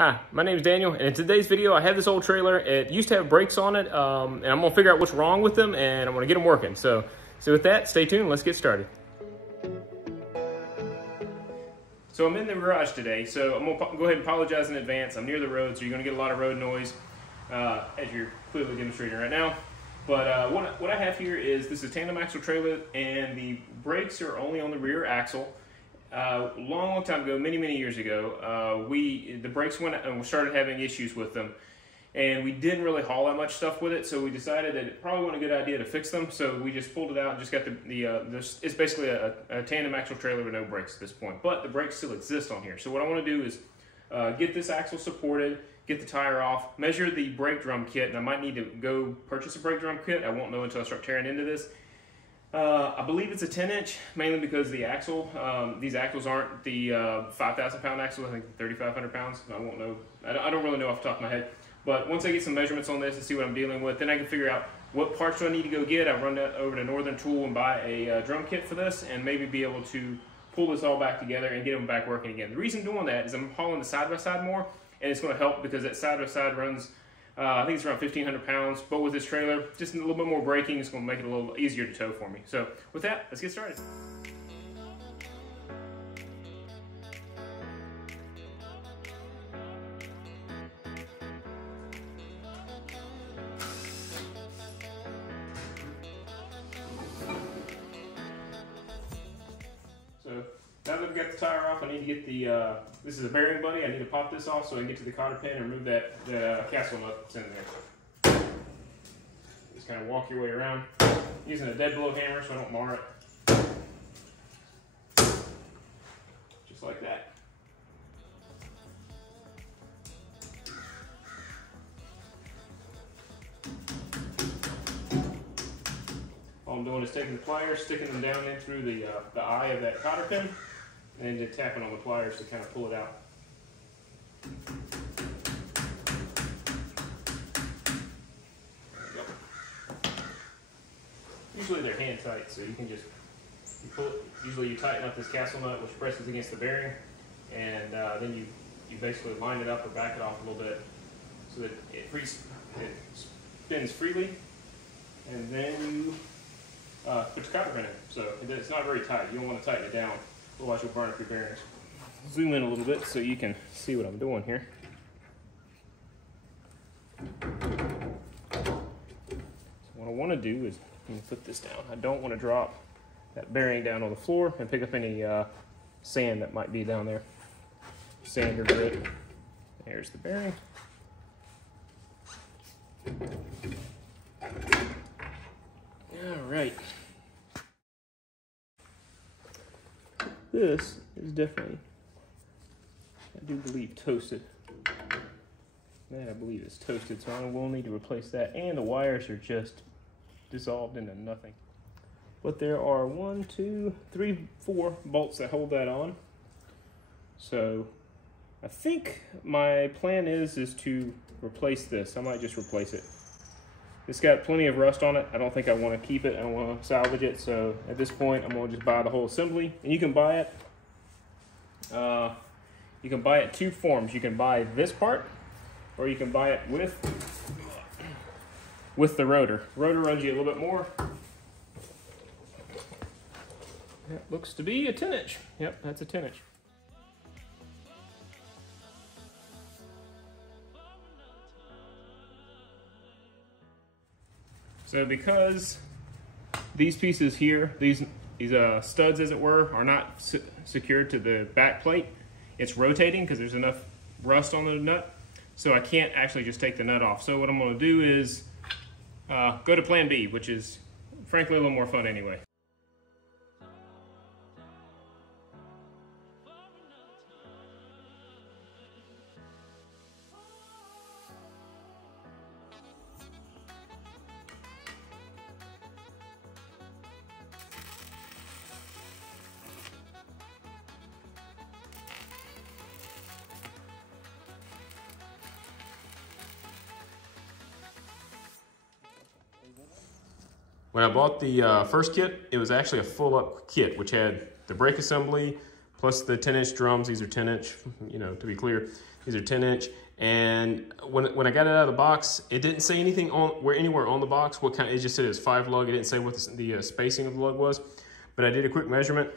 Hi, my name is Daniel, and in today's video I have this old trailer. It used to have brakes on it, and I'm going to figure out what's wrong with them, and I'm going to get them working. So with that, stay tuned, let's get started. So I'm in the garage today, so I'm going to go ahead and apologize in advance. I'm near the road, so you're going to get a lot of road noise, as you're clearly demonstrating right now. But what I have here is, this is a tandem axle trailer, and the brakes are only on the rear axle. Long time ago, many years ago, the brakes went out and we started having issues with them, and we didn't really haul that much stuff with it, so we decided that it probably wasn't a good idea to fix them. So we just pulled it out and just got it's basically a tandem axle trailer with no brakes at this point, but the brakes still exist on here. So what I want to do is get this axle supported, get the tire off, measure the brake drum kit, and I might need to go purchase a brake drum kit. I won't know until I start tearing into this. I believe it's a 10-inch, mainly because the axle, these axles aren't the 5,000 pound axles. I think 3,500 pounds. I won't know. I don't really know off the top of my head. But once I get some measurements on this and see what I'm dealing with, then I can figure out what parts do I need to go get. I'll run that over to Northern Tool and buy a drum kit for this, and maybe be able to pull this all back together and get them back working again. The reason I'm doing that is I'm hauling the side-by-side more, and it's going to help because that side-by-side runs, I think it's around 1,500 pounds, but with this trailer, just a little bit more braking is going to make it a little easier to tow for me. So with that, let's get started. So now that we've got the tire off, I need to get the, this is a bearing buddy. I need to pop this off so I can get to the cotter pin and remove that castle nut that's in there. Just kind of walk your way around using a dead blow hammer so I don't mar it. Just like that. All I'm doing is taking the pliers, sticking them down in through the eye of that cotter pin, and then tapping on the pliers to kind of pull it out. There we go. Usually they're hand tight, so you can just pull it. Usually you tighten up this castle nut, which presses against the bearing, and then you basically line it up or back it off a little bit so that it spins freely, and then you put the cotter pin in. So it's not very tight. You don't want to tighten it down, otherwise you'll burn up your bearings. Zoom in a little bit so you can see what I'm doing here. So what I want to do is, let me put this down. I don't want to drop that bearing down on the floor and pick up any sand that might be down there. Sand or grit. There's the bearing. All right. This is definitely, I do believe, toasted. That I believe is toasted, so I will need to replace that. And the wires are just dissolved into nothing. But there are 1, 2, 3, 4 bolts that hold that on. So I think my plan is to replace this. I might just replace it. It's got plenty of rust on it. I don't think I want to keep it. I don't want to salvage it. So at this point, I'm going to just buy the whole assembly. And you can buy it. You can buy it 2 forms. You can buy this part, or you can buy it with the rotor. Rotor runs you a little bit more. That looks to be a 10-inch. Yep, that's a 10-inch. So because these pieces here, these studs as it were, are not secured to the back plate, it's rotating because there's enough rust on the nut. So I can't actually just take the nut off. So what I'm going to do is go to plan B, which is frankly a little more fun anyway. When I bought the first kit, it was actually a full-up kit, which had the brake assembly, plus the 10-inch drums. These are 10-inch, you know, to be clear. These are 10-inch. And when I got it out of the box, it didn't say anything anywhere on the box what kind. It just said it was 5 lug. It didn't say what the spacing of the lug was. But I did a quick measurement,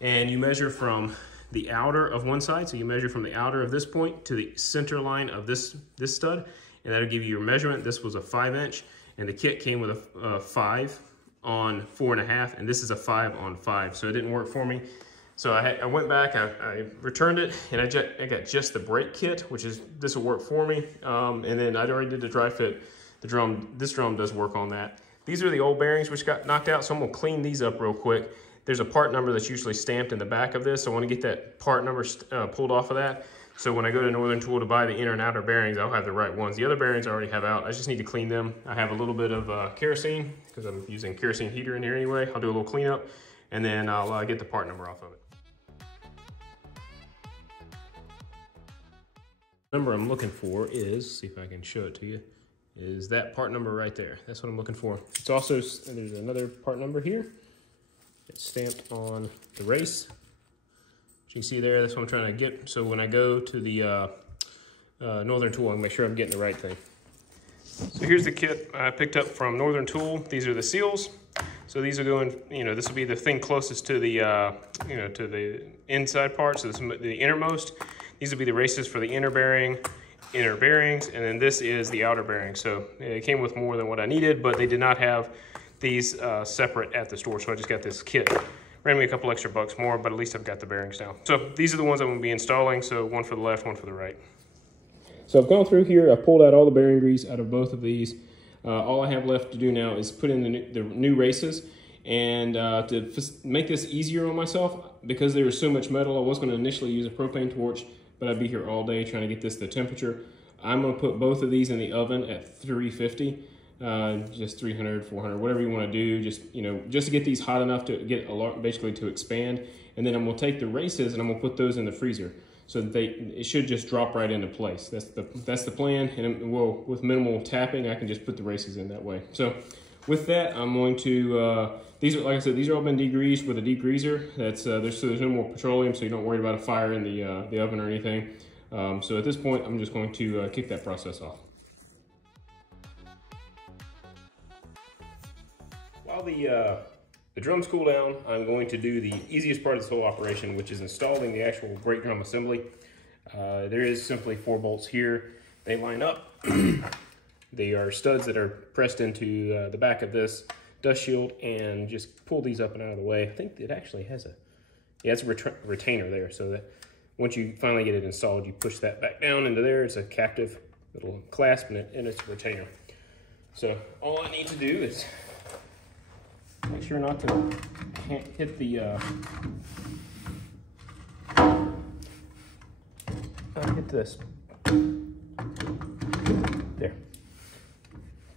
and you measure from the outer of one side. So you measure from the outer of this point to the center line of this stud, and that'll give you your measurement. This was a 5-inch, and the kit came with a 5 on 4.5, and this is a 5 on 5. So it didn't work for me. So I went back, I returned it, and I got just the brake kit, which is, this will work for me. And then I already did the dry fit. The drum, this drum does work on that. These are the old bearings which got knocked out, so I'm gonna clean these up real quick. There's a part number that's usually stamped in the back of this, so I wanna get that part number pulled off of that. So when I go to Northern Tool to buy the inner and outer bearings, I'll have the right ones. The other bearings I already have out. I just need to clean them. I have a little bit of kerosene, because I'm using kerosene heater in here anyway. I'll do a little cleanup, and then I'll get the part number off of it. The number I'm looking for is, see if I can show it to you, is that part number right there. That's what I'm looking for. It's also, there's another part number here. It's stamped on the race. As you can see there, that's what I'm trying to get. So when I go to the Northern Tool, I can make sure I'm getting the right thing. So here's the kit I picked up from Northern Tool. These are the seals. So these are going, this will be the thing closest to the, to the inside part. So this is the innermost. These will be the races for the inner bearings, and then this is the outer bearing. So it came with more than what I needed, but they did not have these separate at the store. So I just got this kit. Ran me a couple extra bucks more, but at least I've got the bearings now. So these are the ones I'm gonna be installing. So one for the left, one for the right. So I've gone through here. I've pulled out all the bearing grease out of both of these. All I have left to do now is put in the new races. And to make this easier on myself, because there was so much metal, I was going to initially use a propane torch, but I'd be here all day trying to get this to temperature. I'm going to put both of these in the oven at 350, just 300, 400, whatever you want to do, just to get these hot enough to get basically to expand. And then I'm going to take the races and I'm going to put those in the freezer, so that it should just drop right into place. That's the plan. And with minimal tapping, I can just put the races in that way. So with that, I'm going to, like I said, these are all been degreased with a degreaser. There's no more petroleum, so you don't worry about a fire in the oven or anything. So at this point, I'm just going to kick that process off. While the drums cool down, I'm going to do the easiest part of this whole operation, which is installing the actual brake drum assembly. There is simply 4 bolts here. They line up. They are studs that are pressed into the back of this dust shield, and just pull these up and out of the way. I think it actually has it's a retainer there, so that once you finally get it installed, you push that back down into there. It's a captive little clasp, and it's a retainer. So all I need to do is make sure not to hit the hit this. There.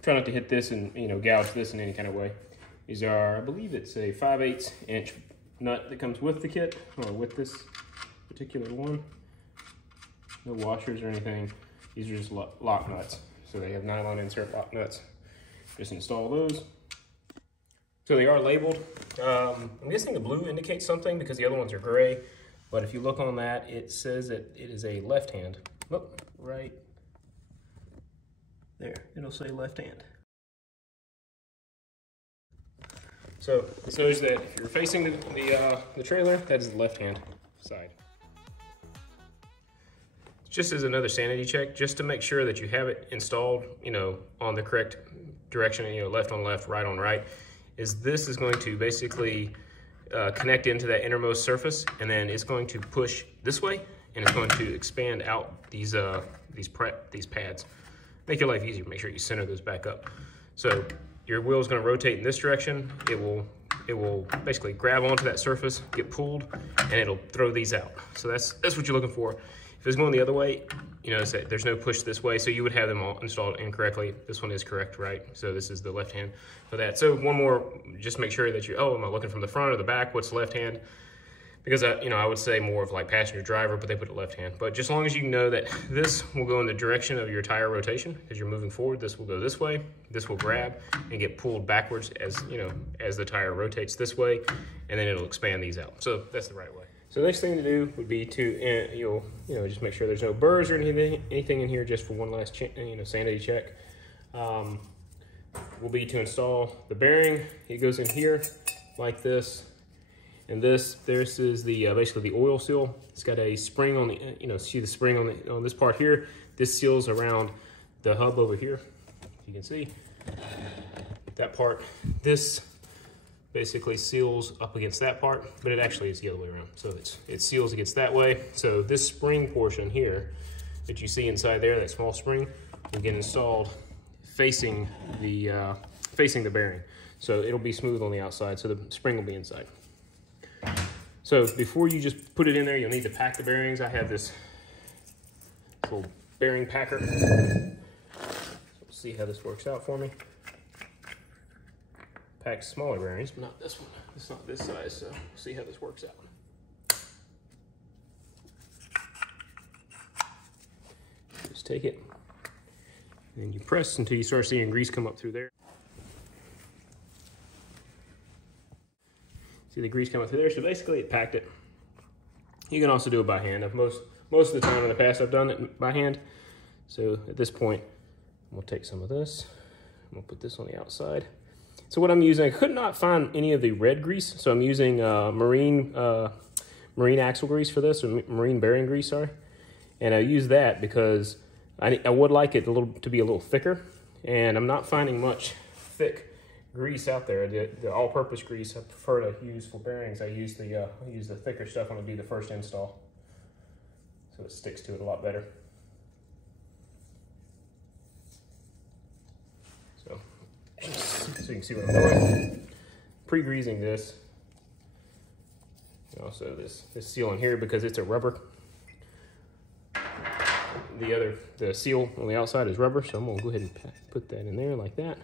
Try not to hit this and gouge this in any kind of way. These are, I believe it's a 5/8 inch nut that comes with the kit, or with this particular one. No washers or anything. These are just lock nuts. So they have nylon insert lock nuts. Just install those. So they are labeled. I'm guessing the blue indicates something because the other ones are gray. But if you look on that, it says that it is a left hand. Look, right there, it'll say left hand. So it shows that if you're facing the trailer, that is the left hand side. Just as another sanity check, just to make sure that you have it installed, on the correct direction, left on left, right on right, this is going to basically connect into that innermost surface, and then it's going to push this way, and it's going to expand out these pads. Make your life easier. Make sure you center those back up. So your wheel is going to rotate in this direction. It will basically grab onto that surface, get pulled, and it'll throw these out. So that's what you're looking for. If it's going the other way, there's no push this way, so you would have them all installed incorrectly. This one is correct, right? So this is the left hand for that. So one more, just make sure that am I looking from the front or the back? What's the left hand? Because I would say more of like passenger driver, but they put it left hand. But just as long as you know that this will go in the direction of your tire rotation, as you're moving forward, this will go this way. This will grab and get pulled backwards as the tire rotates this way, and then it'll expand these out. So that's the right way. So the next thing to do would be to, you'll just make sure there's no burrs or anything in here, just for one last sanity check. Will be to install the bearing. It goes in here like this, and this is the basically the oil seal. It's got a spring on the, see the spring on this part here. This seals around the hub over here. You can see that part. This basically seals up against that part, but it actually is the other way around. So it seals against that way. So this spring portion here that you see inside there, that small spring, will get installed facing the bearing. So it'll be smooth on the outside, so the spring will be inside. So before you just put it in there, you'll need to pack the bearings. I have this little bearing packer. So we'll see how this works out for me. Packs smaller bearings, but not this one. It's not this size, so we'll see how this works out. Just take it, and you press until you start seeing grease come up through there. See the grease coming through there? So basically it packed it. You can also do it by hand. Most of the time in the past I've done it by hand. So at this point, we'll take some of this, and we'll put this on the outside. So what I'm using, I could not find any of the red grease, so I'm using marine axle grease for this, or marine bearing grease, sorry. And I use that because I would like it to be a little thicker, and I'm not finding much thick grease out there. The all-purpose grease I prefer to use for bearings. I use the thicker stuff when I do the first install, so it sticks to it a lot better. So you can see what I'm doing. Pre-greasing this. And also this seal in here, because it's a rubber. The seal on the outside is rubber, so I'm gonna go ahead and put that in there like that.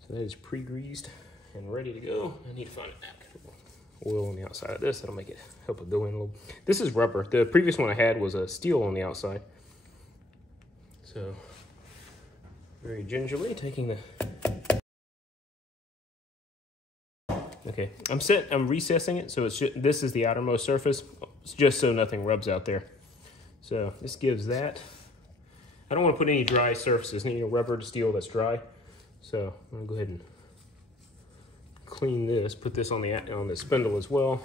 So that is pre-greased and ready to go. I need to find a napkin. Oil on the outside of this, that'll make it help it go in a little. This is rubber. The previous one I had was a steel on the outside. So very gingerly taking the, okay, I'm recessing it, so this is the outermost surface, just so nothing rubs out there. So this gives that. I don't want to put any dry surfaces, any rubber to steel that's dry. So I'm gonna go ahead and clean this, put this on the spindle as well,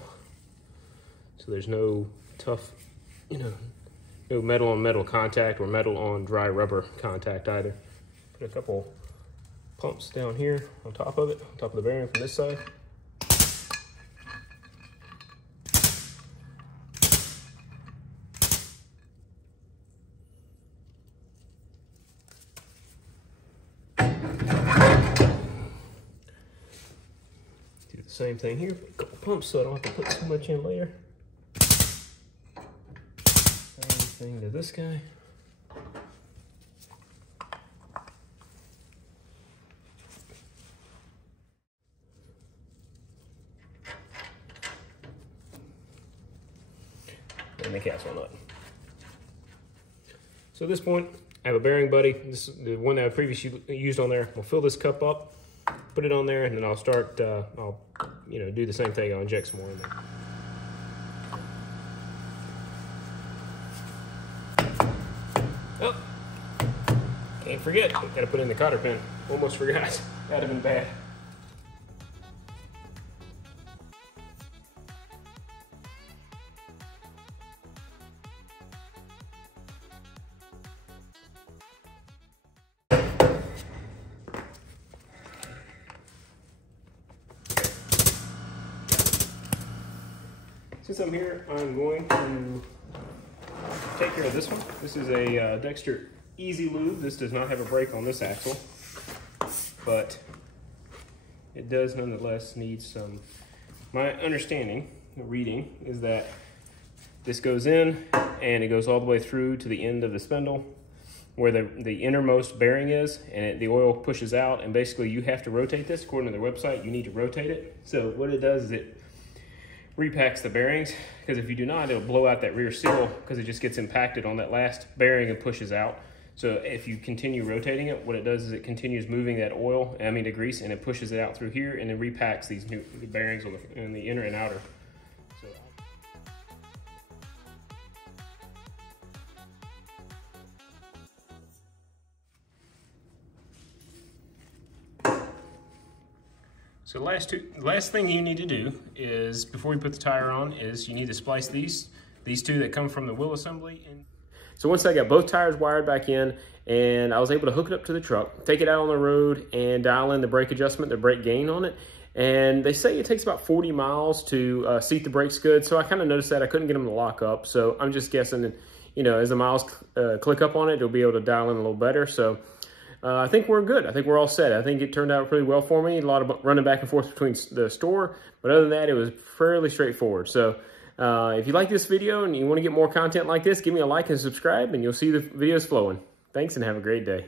so there's no tough, no metal on metal contact or metal on dry rubber contact either. Put a couple pumps down here on top of it, on top of the bearing from this side. Do the same thing here, put a couple pumps so I don't have to put too much in later. Same thing to this guy. And the cast nut. So at this point, I have a bearing buddy. This is the one that I previously used on there. We'll fill this cup up, put it on there, and then I'll start, I'll do the same thing. I'll inject some more in there. Oh, can't forget, gotta put in the cotter pin. Almost forgot, that'd have been bad. Since I'm here, I'm going to take care of this one. This is a Dexter Easy Lube. This does not have a brake on this axle, but it does nonetheless need some. My understanding, the reading, is that this goes in and it goes all the way through to the end of the spindle where the innermost bearing is, and the oil pushes out, and basically you have to rotate this. According to their website, you need to rotate it. So what it does is it repacks the bearings, because if you do not, it'll blow out that rear seal because it just gets impacted on that last bearing and pushes out. So if you continue rotating it, what it does is it continues moving that oil, the grease, and it pushes it out through here and then repacks these new bearings on the inner and outer. So last thing you need to do is, before you put the tire on, is you need to splice these two that come from the wheel assembly in. So once I got both tires wired back in, and I was able to hook it up to the truck, take it out on the road, and dial in the brake adjustment, the brake gain on it. And they say it takes about 40 miles to seat the brakes good. So I kind of noticed that I couldn't get them to lock up. So I'm just guessing that, as the miles click up on it, it'll be able to dial in a little better. So I think we're good. I think we're all set. I think it turned out pretty well for me. A lot of running back and forth between the store. But other than that, it was fairly straightforward. So if you like this video and you want to get more content like this, give me a like and subscribe, and you'll see the videos flowing. Thanks, and have a great day.